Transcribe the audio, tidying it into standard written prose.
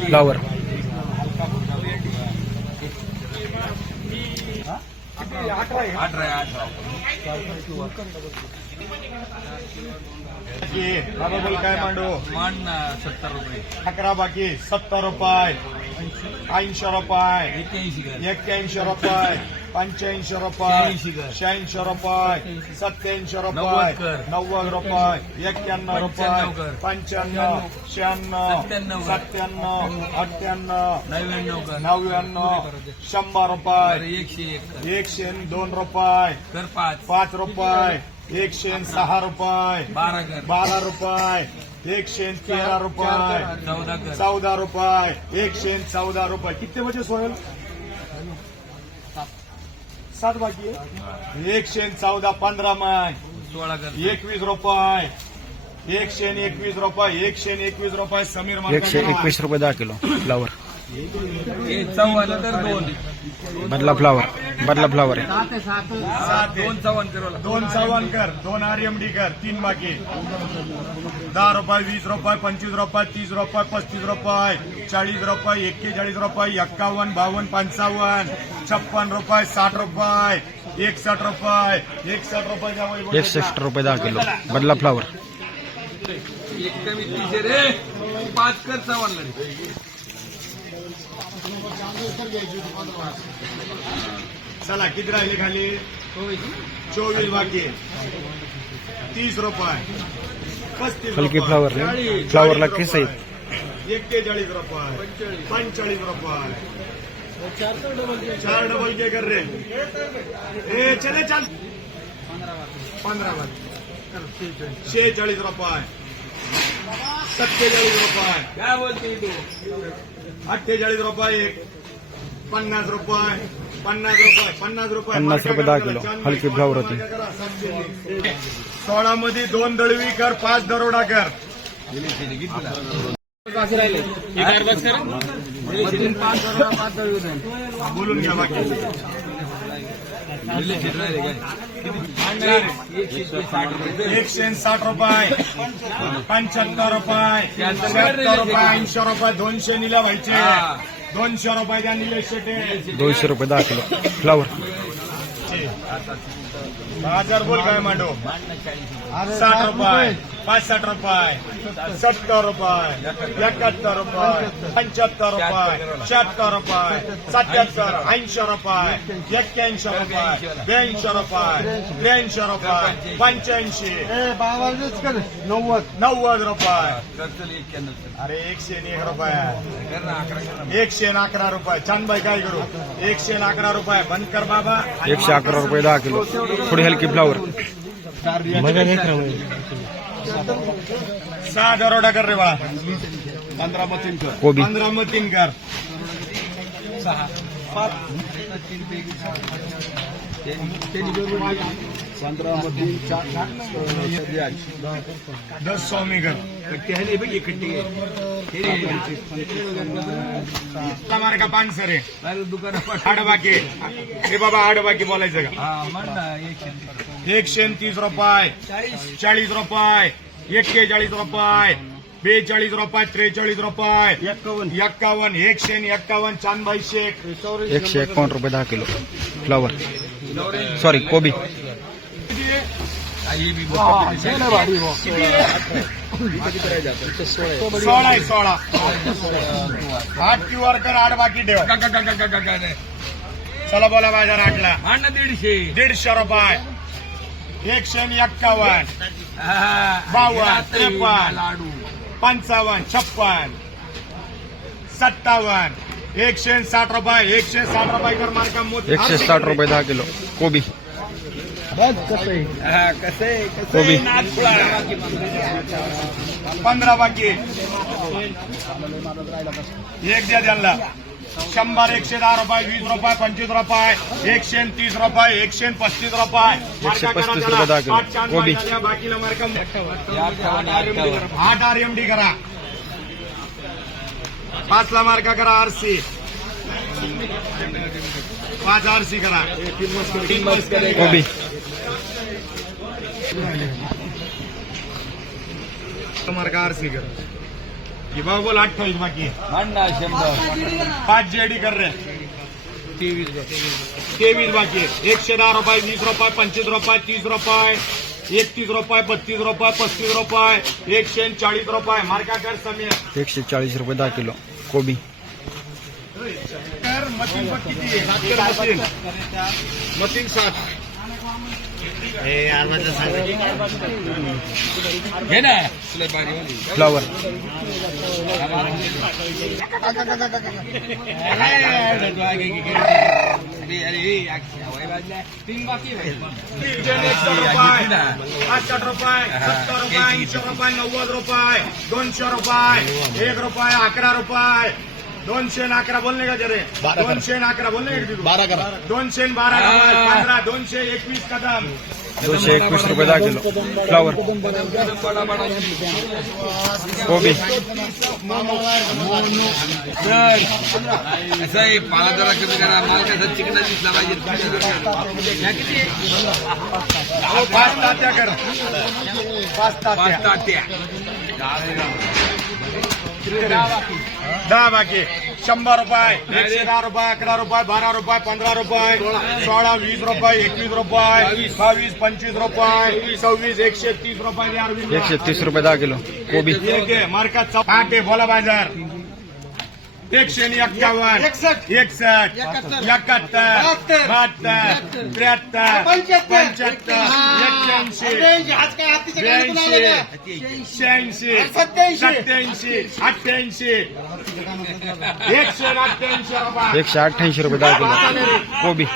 Flower बाबा बोल काय मांडू मान 70 रुपये 11 बाकी 70 रुपये 80 रुपये 81 रुपये 85 रुपये 86 रुपये 87 रुपये 90 रुपये 91 रुपये 95 96 97 98 99 100 रुपये 102 रुपये कर 5 रुपये 106 रुपये 12 रुपये 113 रुपये 14 रुपये 114 रुपये किती बजे सोहेल 7 बाकी आहे 114 15 माय 21 रुपये 121 रुपये 121 रुपये समीर 121 रुपये 10 किलो फ्लावर बदला फ्लावर आहे 2 चव्हाण कर 2 आर्यमडी कर 3 बाकी 10 रुपये 20 रुपये 25 रुपये 30 रुपये 35 रुपये 40 रुपये 41 रुपये 51 52 55 56 रुपये 60 रुपये 61 रुपये 61 रुपये 10 किलो बदला फ्लावर रे 5 कर 54 चला किती राहिले खाली 24 बाकी 30 रुपये 35 हलकी फ्लावर फ्लावरला केस आहेत 41 रुपये 45 रुपये 4 डबल के कर रे चले चल 15 बाकी 46 रुपये 47 रुपये काय बोलते तू 48 रुपये 50 रुपये 50 रुपये 50 रुपये 50 रुपये 10 किलो हलकी फ्लावर होती 16 मध्ये 2 दळवी कर 5 दरोडा कर बोलून घ्या बाकी 160 रुपये 75 रुपये 76 रुपये 80 रुपये 200 निल्या व्हायचे 200 रुपये द्या निलेश शेटे 200 रुपये 10 किलो फ्लावर बाजार बोल काय मांडो 60 रुपये 65 रुपये 70 रुपये 71 रुपये 75 रुपये 76 रुपये 77 80 रुपये 81 रुपये 82 रुपये 83 रुपये 85 90 रुपये अरे 101 रुपये 111 रुपये चांदबाई काय करू 111 रुपये बंद कर बाबा 111 रुपये 10 किलो थोडी हलकी फ्लावर 6 दरोडा कर रे बाळा 15 मतीन कर कोबी 15 मतीन कर 10 स्वामी कर मार का 500 रे दुकान आड बाकी हे बाबा आड बाकी बोलायचं का 130 रुपये 40 रुपये 41 रुपये 42 रुपये 43 रुपये 51 151 चांदबाई शेख 151 रुपये 10 किलो फ्लावर सॉरी कोबी 16 8 QR कर 8 बाकी ठेव चला बोला बाजार 8ला 150 रुपये 151 52 53 55 56 57 160 रुपये 160 रुपये कर मार्का 160 रुपये 10 किलो कोबी कोबी 15 बाकी एक द्या त्यांना 100 110 रुपये 20 रुपये 25 रुपये 130 रुपये 135 रुपये 135 रुपये 10 किलो कोबी बाकीला मार्का 8 RMD करा 5 ला मार्का करा RC 5 RC करा कोबी तुम्हारा कार से कर ये बाबा बोल 28 बाकी है। अंडा 100 5 जेडी कर रहे हैं 23 बाकी आहे 110 रुपये 20 रुपये 25 रुपये 30 रुपये 31 रुपये 32 रुपये 35 रुपये 140 रुपये मार्का कर समीर 140 रुपये 10 किलो कोबी. कर मशीन बघ किती आहे मशीन मशीन 7 घे ना तुला बारी वाली. फ्लावर तीन बाकी आहे. 100 रुपये 60 रुपये 70 रुपये 80 रुपये 90 रुपये 200 रुपये 1 रुपये 11 रुपये 211 बोलणे का जरे 211 बोलणे का 212 15 221 कदम 221 रुपये 10 किलो फ्लावर कोबी. असं आहे पाला जरा कमी करा माल कसा चिकना दिसला पाहिजे. पाच तात्या कर पाच तात्या 5 तात्या 10 बाकी 100 रुपये 110 रुपये 11 रुपये 12 रुपये 15 रुपये 16 20 रुपये 21 रुपये 22 25 रुपये 26 130 रुपये 130 रुपये 10 किलो कोबी. मार्का पहाटे बोला बाजार 151 61 71 72 73 75 86 87 88 188 रुपये 188 रुपये 10 किलो कोबी.